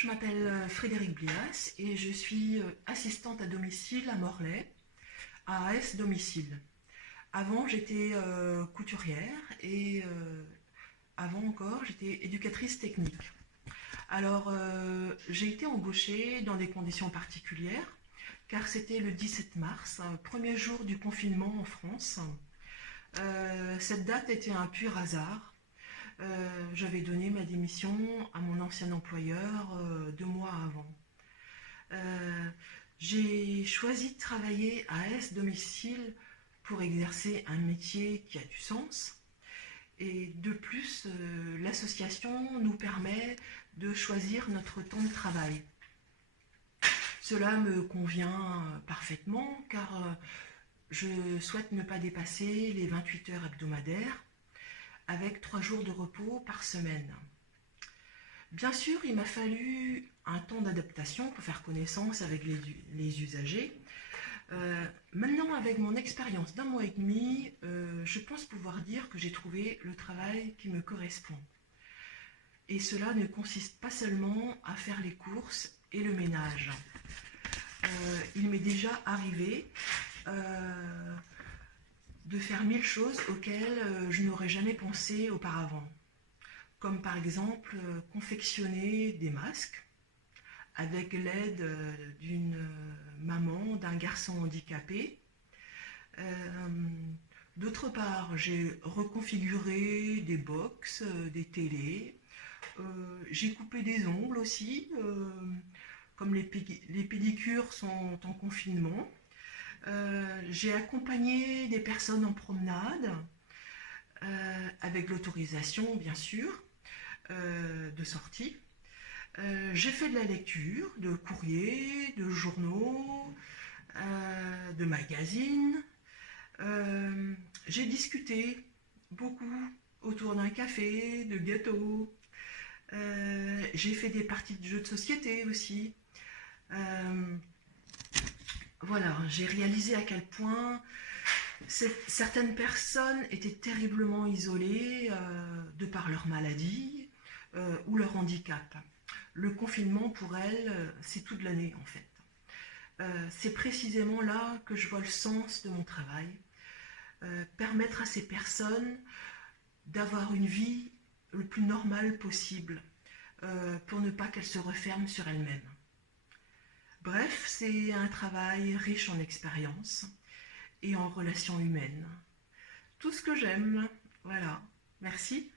je m'appelle Frédérique Blias et je suis assistante à domicile à Morlaix, à AS Domicile. Avant, j'étais couturière et avant encore, j'étais éducatrice technique. Alors, j'ai été embauchée dans des conditions particulières car c'était le 17 mars, premier jour du confinement en France. Cette date était un pur hasard. J'avais donné ma démission à mon ancien employeur 2 mois avant. J'ai choisi de travailler à AS Domicile pour exercer un métier qui a du sens. Et de plus, l'association nous permet de choisir notre temps de travail. Cela me convient parfaitement car je souhaite ne pas dépasser les 28 heures hebdomadaires avec 3 jours de repos par semaine. Bien sûr, il m'a fallu un temps d'adaptation pour faire connaissance avec les usagers. Maintenant, avec mon expérience d'1 mois et demi, je pense pouvoir dire que j'ai trouvé le travail qui me correspond. Et cela ne consiste pas seulement à faire les courses et le ménage. Il m'est déjà arrivé de faire 1000 choses auxquelles je n'aurais jamais pensé auparavant. Comme par exemple confectionner des masques avec l'aide d'une maman, d'un garçon handicapé. D'autre part, j'ai reconfiguré des box, des télés. J'ai coupé des ongles aussi, comme les pédicures sont en confinement. J'ai accompagné des personnes en promenade, avec l'autorisation bien sûr, de sortie. J'ai fait de la lecture, de courriers, de journaux, de magazines. J'ai discuté beaucoup autour d'un café, de gâteaux. J'ai fait des parties de jeux de société aussi. Voilà, j'ai réalisé à quel point certaines personnes étaient terriblement isolées de par leur maladie ou leur handicap. Le confinement pour elles, c'est toute l'année en fait. C'est précisément là que je vois le sens de mon travail. Permettre à ces personnes d'avoir une vie le plus normale possible pour ne pas qu'elles se referment sur elles-mêmes. Bref, c'est un travail riche en expérience et en relations humaines. Tout ce que j'aime, voilà. Merci.